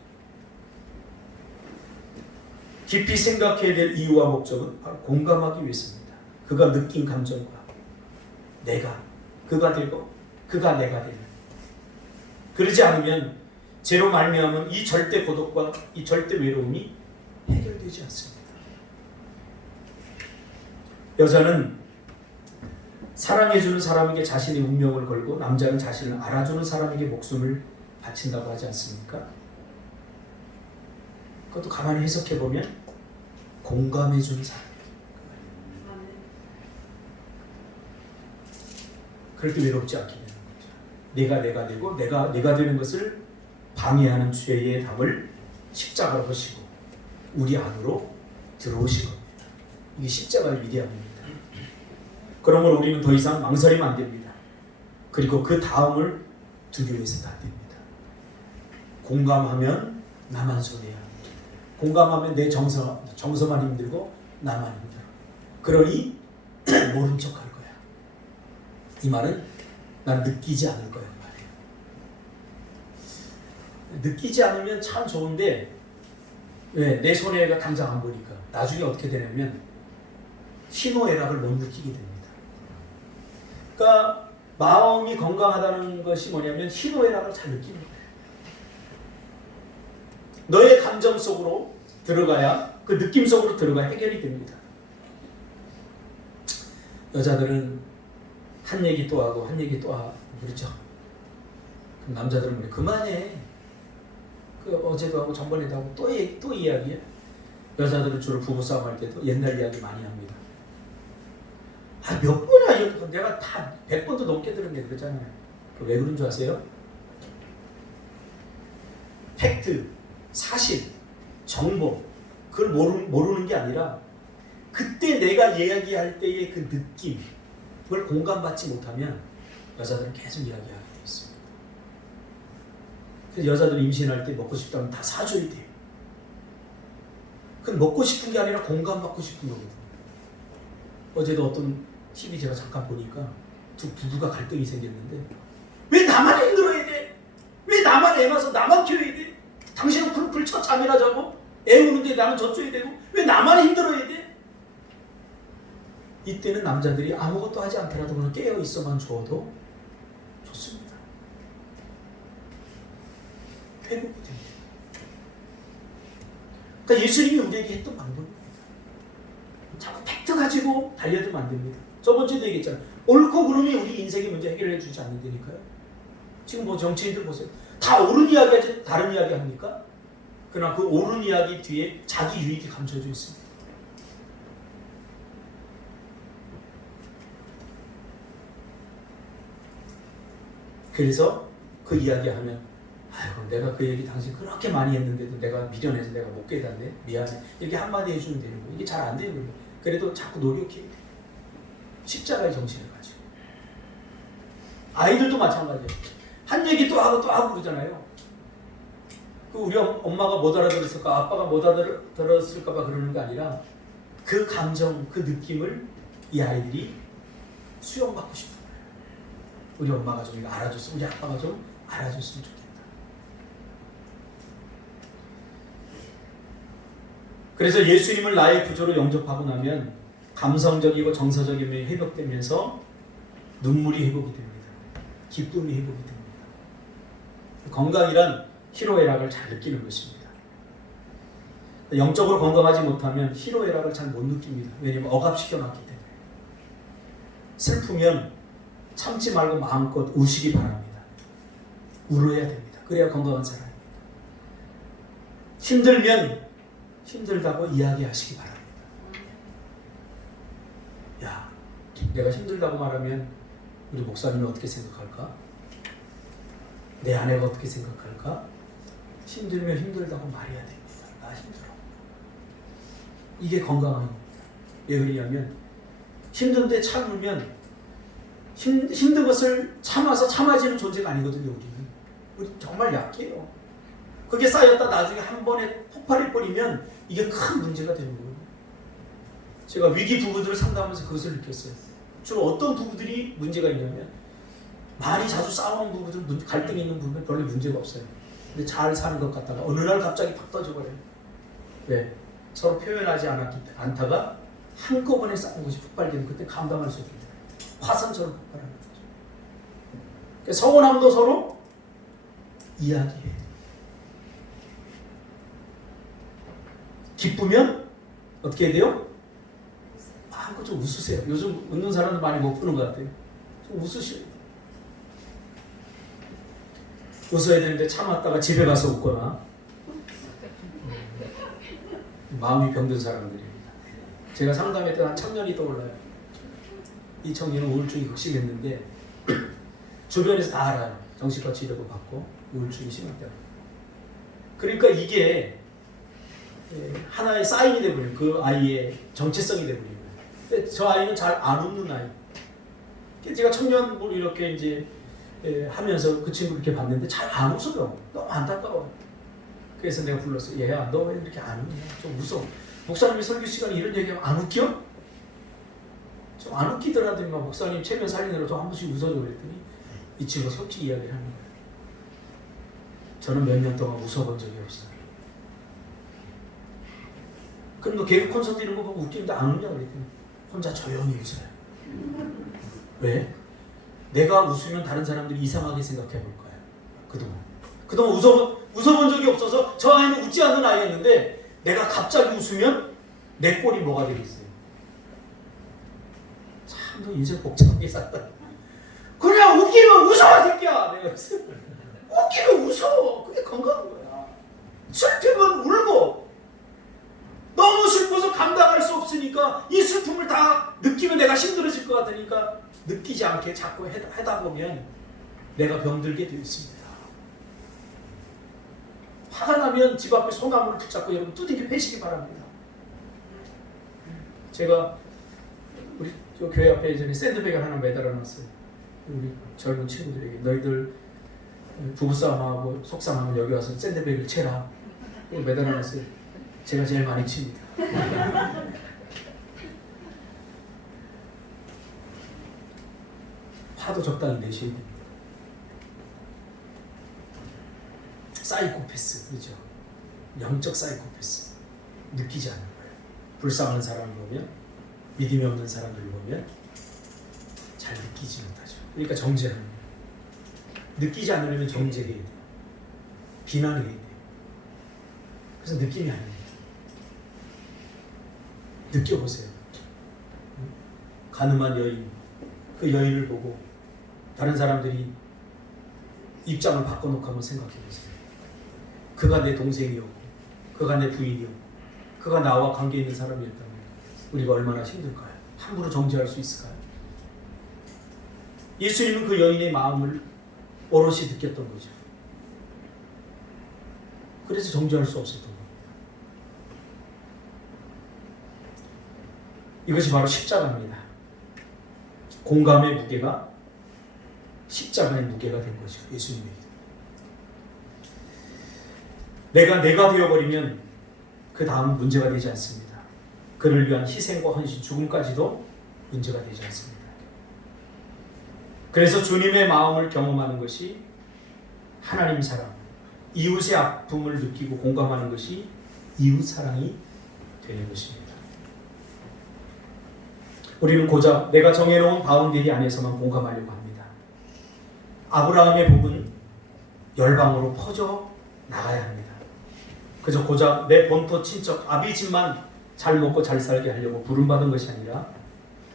깊이 생각해야 될 이유와 목적은 바로 공감하기 위해서입니다. 그가 느낀 감정과 그가 되고 그가 내가 되는. 그러지 않으면 죄로 말미암은 이 절대 고독과 이 절대 외로움이 해결되지 않습니다. 여자는 사랑해주는 사람에게 자신의 운명을 걸고 남자는 자신을 알아주는 사람에게 목숨을 바친다고 하지 않습니까? 그것도 가만히 해석해보면 공감해주는 사람. 그럴 때 외롭지 않게 되는 거죠. 내가 되고 내가 되는 것을 방해하는 죄의 답을 십자가로 하시고 우리 안으로 들어오신 겁니다. 이게 십자가의 위대함입니다. 그러므로 우리는 더 이상 망설이면 안 됩니다. 그리고 그 다음을 두려워해서는 안 됩니다. 공감하면 나만 손해야. 공감하면 내 정서만 힘들고 나만 힘들어. 그러니 모른 척 할 거야. 이 말은 난 느끼지 않을 거야 말이에요. 느끼지 않으면 참 좋은데 왜? 내 손해가 당장 안 보니까 나중에 어떻게 되냐면 희노애락을 못 느끼게 됩니다. 그러니까 마음이 건강하다는 것이 뭐냐면 희노애락을 잘 느끼는 거예요. 너의 감정 속으로 들어가야 그 느낌 속으로 들어가야 해결이 됩니다. 여자들은 한 얘기 또 하고 한 얘기 또 하고 그렇죠. 남자들은 그래 그만해. 그 어제도 하고 전번에도 하고 또 이야기해. 여자들은 주로 부부싸움 할 때도 옛날 이야기 많이 합니다. 아, 몇 번이야. 내가 다 100번도 넘게 들었는데 그러잖아요. 왜 그런 줄 아세요? 팩트, 사실, 정보 그걸 모르는 게 아니라 그때 내가 이야기할 때의 그 느낌 그걸 공감받지 못하면 여자들은 계속 이야기하게 돼 있습니다. 그래서 여자들 임신할 때 먹고 싶다면 다 사줘야 돼요. 그건 먹고 싶은 게 아니라 공감받고 싶은 거거든요. 어제도 어떤 TV 제가 잠깐 보니까 두 부부가 갈등이 생겼는데 왜 나만 힘들어야 돼? 왜 나만 애 낳아서 나만 키워야 돼? 당신은 풀풀 쳐 잠이나 자고 애 우는데 나는 젖줘야 되고 왜 나만 힘들어야 돼? 이때는 남자들이 아무것도 하지 않더라도 그냥 깨어 있어만 줘도 좋습니다. 회복이 됩니다. 그러니까 예수님이 우리에게 했던 방법입니다. 자꾸 팩트 가지고 달려들면 안 됩니다. 저번주에도 얘기했잖아요. 옳고 그름이 우리 인생의 문제 해결해 주지 않는다니까요. 지금 뭐 정치인들 보세요. 다 옳은 이야기 하지 다른 이야기 합니까? 그러나 그 옳은 이야기 뒤에 자기 유익이 감춰져 있습니다. 그래서 그 이야기 하면 아이고 내가 그 얘기 당신 그렇게 많이 했는데도 내가 미련해서 내가 못 깨닫네 미안해 이렇게 한마디 해주면 되는 거예요. 이게 잘 안 돼요. 그래도 자꾸 노력해요. 십자가의 정신을 가지고. 아이들도 마찬가지예요. 한 얘기 또 하고 그러잖아요. 그 우리 엄마가 못 알아들었을까 아빠가 못 알아들었을까 봐 그러는 게 아니라 그 감정 그 느낌을 이 아이들이 수용받고 싶은 거예요. 우리 엄마가 좀 이거 알아줬으면 우리 아빠가 좀 알아줬으면 좋겠다. 그래서 예수님을 나의 구조로 영접하고 나면 감성적이고 정서적임이 회복되면서 눈물이 회복이 됩니다. 기쁨이 회복이 됩니다. 건강이란 희로애락을 잘 느끼는 것입니다. 영적으로 건강하지 못하면 희로애락을 잘 못 느낍니다. 왜냐하면 억압시켜놨기 때문에. 슬프면 참지 말고 마음껏 우시기 바랍니다. 울어야 됩니다. 그래야 건강한 사람입니다. 힘들면 힘들다고 이야기하시기 바랍니다. 야, 내가 힘들다고 말하면 우리 목사님은 어떻게 생각할까? 내 아내가 어떻게 생각할까? 힘들면 힘들다고 말해야 됩니다. 나 힘들어. 이게 건강합니다. 왜 그러냐면 힘든데 참으면 힘든 것을 참아서 참아지는 존재가 아니거든요. 우리 정말 약해요. 그게 쌓였다 나중에 한 번에 폭발해 버리면 이게 큰 문제가 되는 거예요. 제가 위기 부부들을 상담하면서 그것을 느꼈어요. 주로 어떤 부부들이 문제가 있냐면 많이 자주 싸우는 부부들, 갈등 있는 부부는 별로 문제가 없어요. 근데 잘 사는 것 같다가 어느 날 갑자기 팍 터져버려요. 왜? 서로 표현하지 않다가 한꺼번에 싸운 것이 폭발되면 그때 감당할 수 없게 돼요. 화산처럼 폭발하는 거죠. 그러니까 서운함도 서로 이야기해야 돼요. 기쁘면 어떻게 해야 돼요? 마음껏 좀 웃으세요. 요즘 웃는 사람들 많이 못 푸는 것 같아요. 좀 웃으셔야 돼요. 웃어야 되는데 참았다가 집에 가서 웃거나 마음이 병든 사람들입니다. 제가 상담했던 한 청년이 떠올라요. 이 청년은 우울증이 극심했는데 주변에서 다 알아요. 정신과 치료도 받고 우울증이 심하더라고요. 그러니까 이게 하나의 사인이 돼버려요. 그 아이의 정체성이 돼버리는 거예요. 근데 저 아이는 잘 안 웃는 아이. 제가 청년부를 이렇게 이제 하면서 그 친구 이렇게 봤는데 잘 안 웃어요. 너무 안타까워. 그래서 내가 불렀어. 얘야, 너 왜 이렇게 안 웃냐? 좀 웃어. 목사님이 설교 시간에 이런 얘기하면 안 웃겨? 좀 안 웃기더라더니만 목사님 체면 살리느라 좀 한 번씩 웃어줘 그랬더니 이 친구가 솔직히 이야기를 하는 거예요. 저는 몇 년 동안 웃어본 적이 없어요. 그럼 너 개그 콘서트 이런 거 보고 웃기는데 안 웃냐 그랬더니 혼자 조용히 웃어요. 왜? 내가 웃으면 다른 사람들이 이상하게 생각해 볼 거예요. 그동안 웃어본 적이 없어서 저 아이는 웃지 않는 아이였는데 내가 갑자기 웃으면 내 꼴이 뭐가 되겠어요? 참 너 인생 복잡하게 살다. 그냥 웃기면 웃어 새끼야. 내가 그랬어요. 웃기면 웃어. 그게 건강한 거야. 슬프면 울고 너무 슬퍼서 감당할 수 없으니까 이 슬픔을 다 느끼면 내가 힘들어질 것 같으니까 느끼지 않게 자꾸 하다 보면 내가 병들게 되어 있습니다. 화가 나면 집 앞에 소나무를 붙잡고 여러분 두들겨 패시기 바랍니다. 제가 우리 교회 앞에 예전에 샌드백을 하나 매달아 놨어요. 우리 젊은 친구들에게 너희들 부부싸움하고 속상하면 여기 와서 샌드백을 채라. 매달아 놨어요. 제가 제일 많이 칩니다. 화도 적당히 내셔야 됩니다. 사이코패스, 그렇죠? 영적 사이코패스. 느끼지 않는 거예요. 불쌍한 사람을 보면, 믿음이 없는 사람들을 보면 잘 느끼지 못하죠. 그러니까 정죄하는 거예요. 느끼지 않으려면 정죄해야 돼요. 비난해야 돼요. 그래서 느낌이 아닙니다. 느껴보세요. 가늠한 여인, 그 여인을 보고 다른 사람들이 입장을 바꿔놓고 한번 생각해보세요. 그가 내 동생이었고 그가 내 부인이었고 그가 나와 관계 있는 사람이었다면 우리가 얼마나 힘들까요? 함부로 정죄할 수 있을까요? 예수님은 그 여인의 마음을 오롯이 느꼈던 거죠. 그래서 정죄할 수 없었던 거예요. 이것이 바로 십자가입니다. 공감의 무게가 십자가의 무게가 된 거죠. 예수님에게. 내가 되어버리면 그 다음은 문제가 되지 않습니다. 그를 위한 희생과 헌신, 죽음까지도 문제가 되지 않습니다. 그래서 주님의 마음을 경험하는 것이 하나님 사랑, 이웃의 아픔을 느끼고 공감하는 것이 이웃 사랑이 되는 것입니다. 우리는 고작 내가 정해놓은 바운더리 안에서만 공감하려고 합니다. 아브라함의 복은 열방으로 퍼져 나가야 합니다. 그저 고작 내 본토 친척 아비 집만 잘 먹고 잘 살게 하려고 부름받은 것이 아니라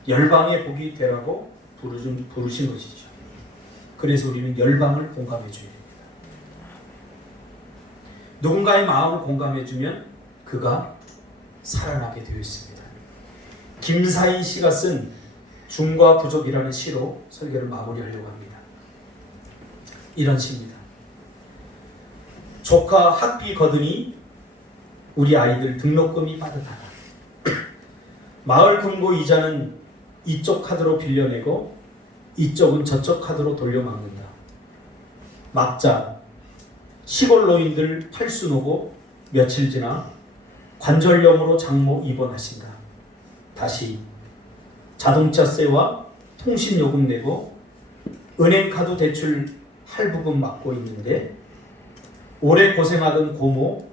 열방의 복이 되라고 부르신 것이죠. 그래서 우리는 열방을 공감해 줘야 됩니다. 누군가의 마음을 공감해 주면 그가 살아나게 되어 있습니다. 김사인 씨가 쓴 중과 부족이라는 시로 설교를 마무리하려고 합니다. 이런 시입니다. 조카 학비 거드니 우리 아이들 등록금이 빠듯하다. 마을 금고 이자는 이쪽 카드로 빌려내고 이쪽은 저쪽 카드로 돌려막는다. 막자 시골 노인들 팔순 오고 며칠 지나 관절염으로 장모 입원하신다. 다시 자동차세와 통신요금 내고 은행카드 대출 할부금 막고 있는데 오래 고생하던 고모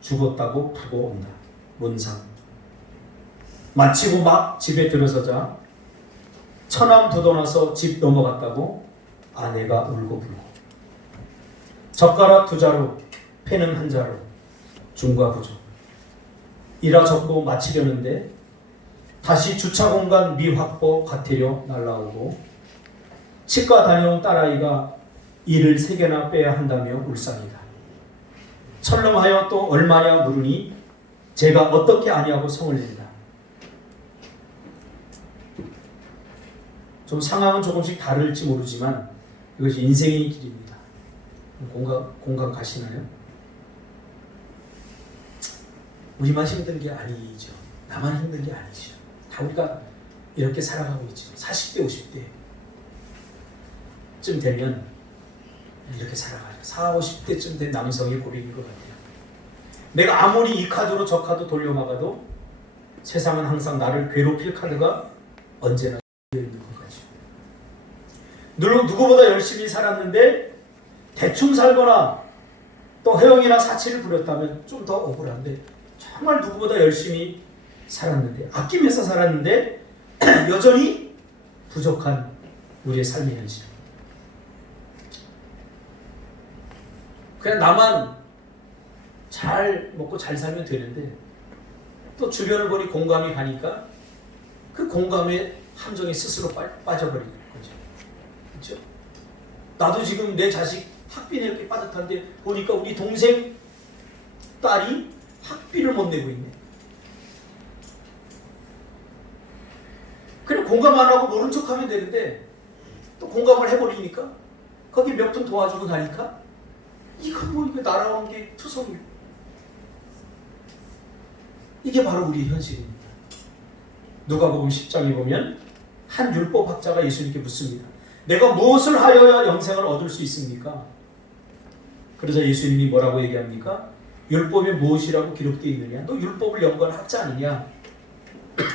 죽었다고 푸고 온다. 문상 마치고 막 집에 들어서자 처남 두도나서 집 넘어갔다고 아내가 울고 불고 젓가락 2자루 패는 1자루 중과 부족 일하 접고 마치려는데 다시 주차 공간 미확보 과태료 날라오고 치과 다녀온 딸아이가 이를 3개나 빼야 한다며 울상이다. 철렁하여 또 얼마냐 물으니 제가 어떻게 아냐고 성을 낸다. 좀 상황은 조금씩 다를지 모르지만 이것이 인생의 길입니다. 공감 가시나요? 우리만 힘든 게 아니죠. 나만 힘든 게 아니죠. 다 우리가 이렇게 살아가고 있죠. 40대, 50대쯤 되면 이렇게 살아가죠. 40, 50대쯤 된 남성의 고백인 것 같아요. 내가 아무리 이 카드로 저 카드 돌려막아도 세상은 항상 나를 괴롭힐 카드가 언제나 있는 것 같죠. 누구보다 열심히 살았는데 대충 살거나 또 허영이나 사치를 부렸다면 좀 더 억울한데, 정말 누구보다 열심히 살았는데, 아끼면서 살았는데 여전히 부족한 우리의 삶의 현실. 그냥 나만 잘 먹고 잘 살면 되는데 또 주변을 보니 공감이 가니까 그 공감의 함정에 스스로 빠져버리는 거죠. 그렇죠? 나도 지금 내 자식 학비에 이렇게 빠듯한데 보니까 우리 동생 딸이 학비를 못 내고 있네. 그래 공감 안 하고 모른 척하면 되는데 또 공감을 해버리니까 거기 몇 분 도와주고 나니까 이거 이거 날아온 게 투성이. 이게 바로 우리의 현실입니다. 누가복음 10장에 보면 한 율법학자가 예수님께 묻습니다. 내가 무엇을 하여야 영생을 얻을 수 있습니까? 그러자 예수님이 뭐라고 얘기합니까? 율법에 무엇이라고 기록되어 있느냐? 너 율법을 연구한 학자 아니냐?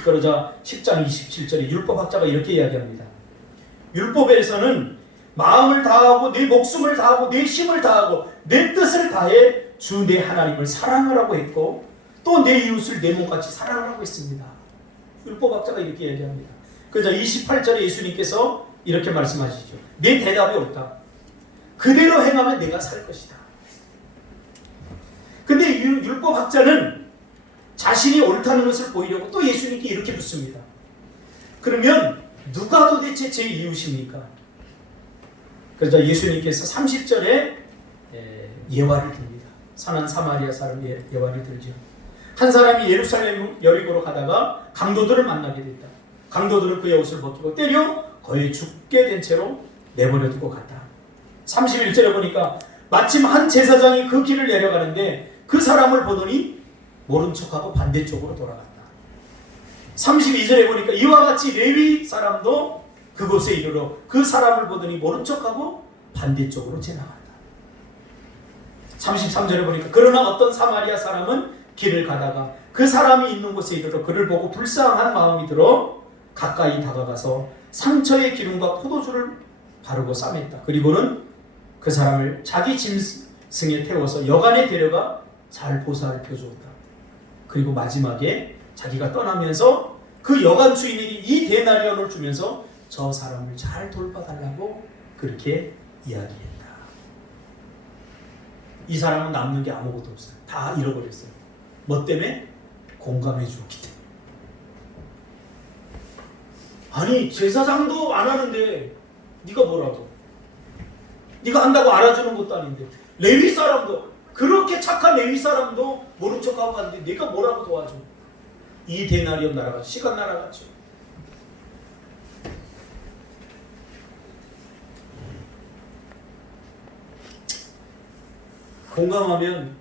그러자 10장 27절에 율법학자가 이렇게 이야기합니다. 율법에서는 마음을 다하고 내 목숨을 다하고 내 힘을 다하고 내 뜻을 다해 주 내 하나님을 사랑하라고 했고 또 내 이웃을 내 몸같이 사랑하라고 했습니다. 율법학자가 이렇게 얘기합니다. 그러자 28절에 예수님께서 이렇게 말씀하시죠. 내 대답이 옳다. 그대로 행하면 내가 살 것이다. 근데 율법학자는 자신이 옳다는 것을 보이려고 또 예수님께 이렇게 묻습니다. 그러면 누가 도대체 제 이웃입니까? 그러자 예수님께서 30절에 예화를 듭니다. 선한 사마리아 사람 예화를 들죠. 한 사람이 예루살렘 여리고로 가다가 강도들을 만나게 됐다. 강도들은 그의 옷을 벗기고 때려 거의 죽게 된 채로 내버려 두고 갔다. 31절에 보니까 마침 한 제사장이 그 길을 내려가는데 그 사람을 보더니 모른 척하고 반대쪽으로 돌아갔다. 32절에 보니까 이와 같이 레위 사람도 그곳에 이르러 그 사람을 보더니 모른 척하고 반대쪽으로 지나갔다. 33절에 보니까 그러나 어떤 사마리아 사람은 길을 가다가 그 사람이 있는 곳에 이르러 그를 보고 불쌍한 마음이 들어 가까이 다가가서 상처의 기름과 포도주를 바르고 싸맸다. 그리고는 그 사람을 자기 짐승에 태워서 여관에 데려가 잘 보살펴 주었다. 그리고 마지막에 자기가 떠나면서 그 여관 주인에게 이 데나리온을 주면서 저 사람을 잘 돌봐달라고 그렇게 이야기했다. 이 사람은 남는 게 아무것도 없어요. 다 잃어버렸어요. 뭐 때문에? 공감해 주었기 때문에. 아니 제사장도 안 하는데 네가 뭐라고? 네가 한다고 알아주는 것도 아닌데 레위 사람도 그렇게 착한 레위 사람도 모른 척하고 갔는데 네가 뭐라고 도와줘? 이 데나리온 날아갔죠. 시간 날아갔죠. 공감하면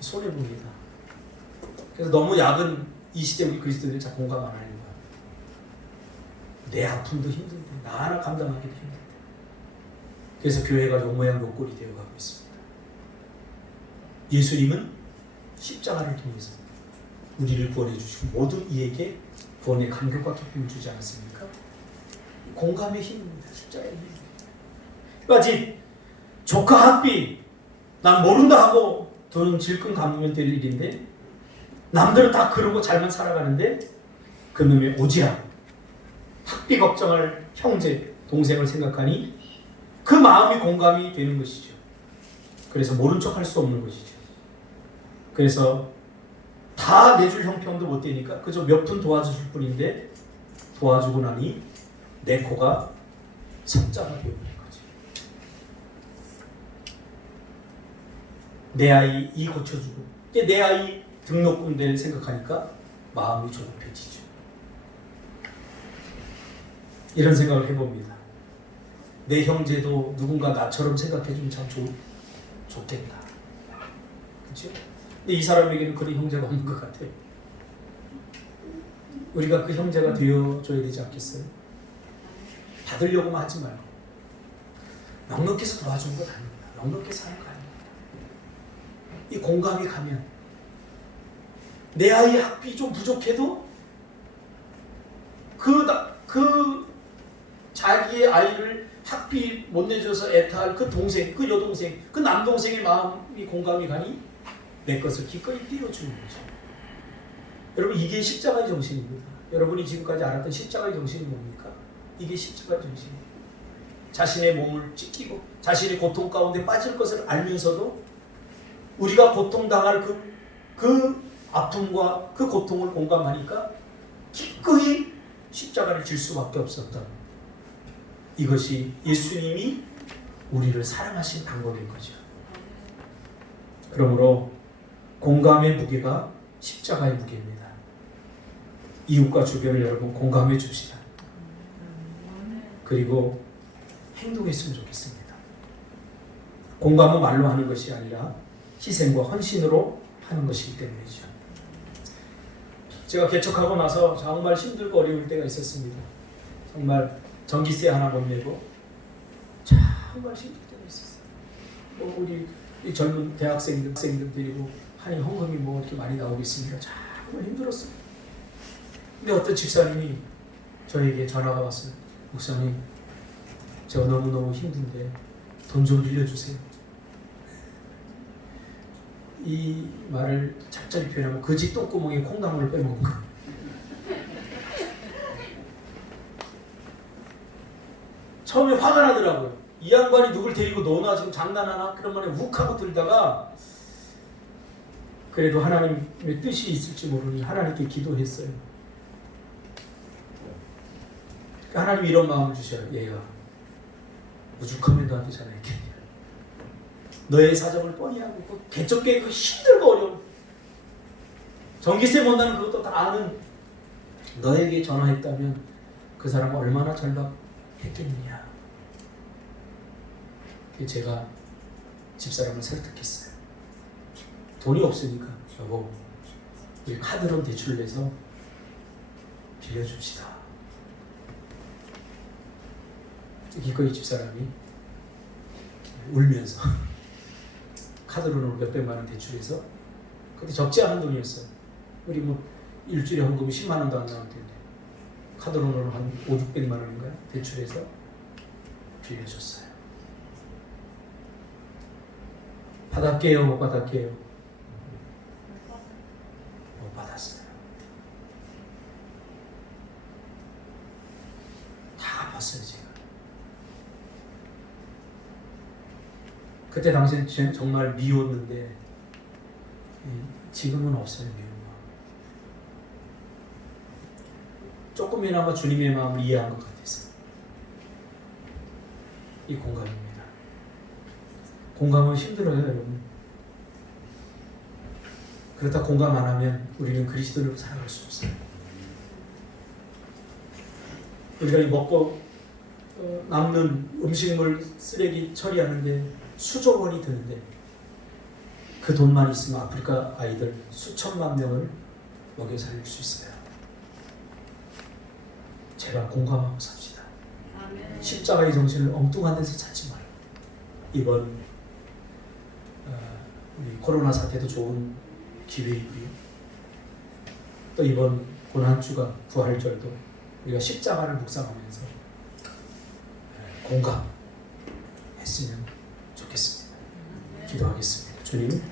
손해봅니다. 그래서 너무 약은 이 시대 우리 그리스도인들이 잘 공감 안 하는 거야. 내 아픔도 힘든데 나 하나 감당하기도 힘든데. 그래서 교회가 요모양 요꼴이 되어가고 있습니다. 예수님은 십자가를 통해서 우리를 구원해 주시고 모든 이에게 구원의 감격과 기쁨을 주지 않았습니까? 공감의 힘입니다. 십자가의 힘. 마치 조카 학비 난 모른다 하고 돈 질끈 감으면 될 일인데 남들은 다 그러고 잘만 살아가는데 그놈의 오지랖 학비 걱정할 형제 동생을 생각하니 그 마음이 공감이 되는 것이죠. 그래서 모른 척 할 수 없는 것이죠. 그래서 다 내줄 형편도 못 되니까 그저 몇 푼 도와주실 뿐인데 도와주고 나니 내 코가 석자가 되어버린 거지. 내 아이 이 고쳐주고 내 아이 등록금 낼 생각하니까 마음이 조급해지죠. 이런 생각을 해봅니다. 내 형제도 누군가 나처럼 생각해주면 참 좋겠다. 그렇죠? 근데 이 사람에게는 그런 형제가 없는 것 같아요. 우리가 그 형제가 되어줘야 되지 않겠어요? 받으려고만 하지 말고 넉넉해서 도와주는 건 아닙니다. 넉넉히 사는 거 아닙니다. 이 공감이 가면 내 아이 학비 좀 부족해도 그 자기의 아이를 학비 못 내줘서 애타할 그 동생, 그 여동생, 그 남동생의 마음이 공감이 가니 내 것을 기꺼이 띄워주는 거죠. 여러분, 이게 십자가의 정신입니다. 여러분이 지금까지 알았던 십자가의 정신이 뭡니까? 이게 십자가의 정신입니다. 자신의 몸을 찢기고 자신의 고통 가운데 빠질 것을 알면서도 우리가 고통당할 그 아픔과 그 고통을 공감하니까 기꺼이 십자가를 질 수밖에 없었던, 이것이 예수님이 우리를 사랑하신 방법인 거죠. 그러므로 공감의 무게가 십자가의 무게입니다. 이웃과 주변을 여러분 공감해 줍시다. 그리고 행동했으면 좋겠습니다. 공감은 말로 하는 것이 아니라 희생과 헌신으로 하는 것이기 때문이죠. 제가 개척하고 나서 정말 힘들고 어려울 때가 있었습니다. 정말 전기세 하나 못 내고 정말 힘들 때가 있었어요. 우리 이 젊은 대학생들 데리고 하는 헌금이 이렇게 많이 나오겠습니다. 정말 힘들었어요. 근데 어떤 집사님이 저에게 전화가 왔어요. 목사님, 제가 너무너무 힘든데 돈 좀 빌려주세요. 이 말을 적절히 표현하면 그 집 똥구멍에 콩나물을 빼먹은 거. 처음에 화가 나더라고요. 이 양반이 누굴 데리고 너나 지금 장난하나? 그런 말에 욱하고 들다가 그래도 하나님의 뜻이 있을지 모르니 하나님께 기도했어요. 하나님이 이런 마음을 주셔요. 얘야, 오죽하면 너한테 전화했겠냐. 너의 사정을 뻔히 하고 그 개척계 그 힘들고 어려움, 전기세 못 나는 그것도 다 아는 너에게 전화했다면 그 사람은 얼마나 절박했겠느냐. 제가 집사람을 설득했어요. 돈이 없으니까 여보, 우리 카드로 대출 내서 빌려줍시다. 기꺼이 집사람이 울면서 카드로는 몇백만 원 대출해서, 그때 적지 않은 돈이었어요. 우리 일주일에 헌금이 10만 원도 안 나올 텐데 카드로는 한 500~600만 원인가요? 대출해서 빌려줬어요. 받았게요? 못 받았게요? 못 받았어요. 다 갚았어요, 제가. 그때 당시엔 정말 미웠는데 지금은 없어요, 미움. 조금이나마 주님의 마음을 이해한 것 같아서. 이 공감입니다. 공감은 힘들어요, 여러분. 그렇다 공감 안 하면 우리는 그리스도를 살아갈 수 없어요. 우리가 먹고 남는 음식물 쓰레기 처리하는데 수조 원이 드는데 그 돈만 있으면 아프리카 아이들 수천만 명을 먹여 살릴 수 있어요. 제발 공감하고 삽시다. 아멘. 십자가의 정신을 엉뚱한 데서 찾지 말고, 이번 우리 코로나 사태도 좋은 기회이고요. 또 이번 고난주가 부활절도 우리가 십자가를 묵상하면서 공감했으면 좋겠습니다. 기도하겠습니다. 주님,